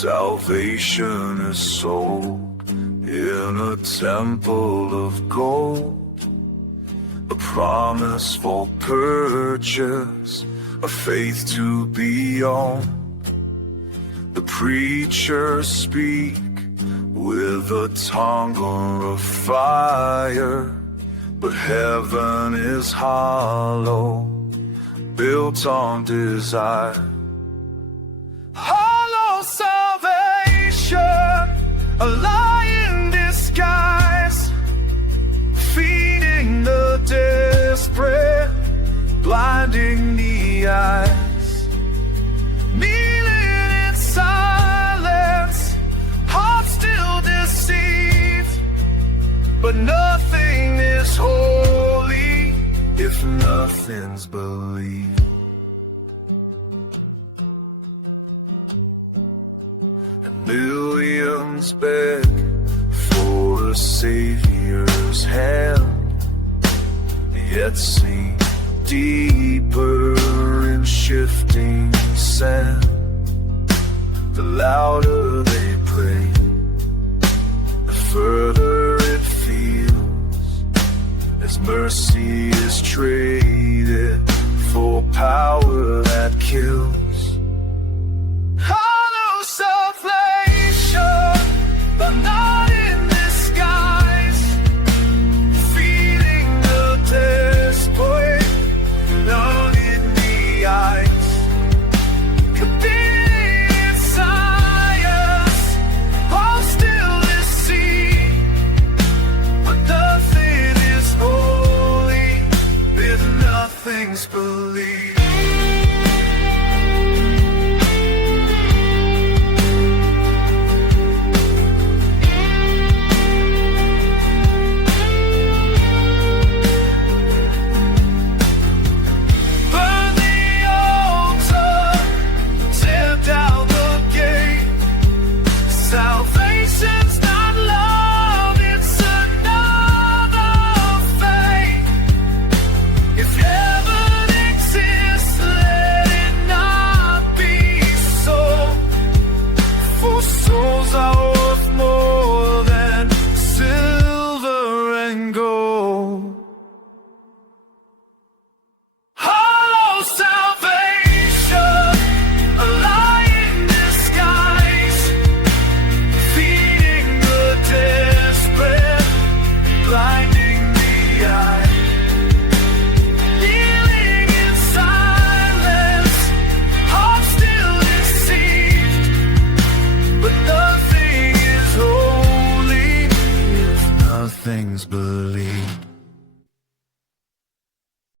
Salvation is sold in a temple of gold, a promise for purchase, a faith to be owned. The preachers speak with a tongue of fire, but heaven is hollow, built on desire. Hollow salvation, a lie in disguise, feeding the desperate, blinding the eyes. Kneeling in silence, hearts still deceived, but nothing is holy if nothing's believed. Millions beg for a Savior's hand, yet sink deeper in shifting sand. The louder they pray, the further it feels, as mercy is traded for power that kills. But not in disguise, feeding the desperate, none in the eyes. Competing in science, all still deceived, but nothing is holy if nothing's believed. Salvation's not love, it's another faith. If heaven exists, let it not be so. For souls are worth more than silver and gold. Hollow salvation, a lie in disguise, feeding the desperate, blinding the eye. Kneeling in silence, hearts still deceived, but nothing is holy if nothing's believed.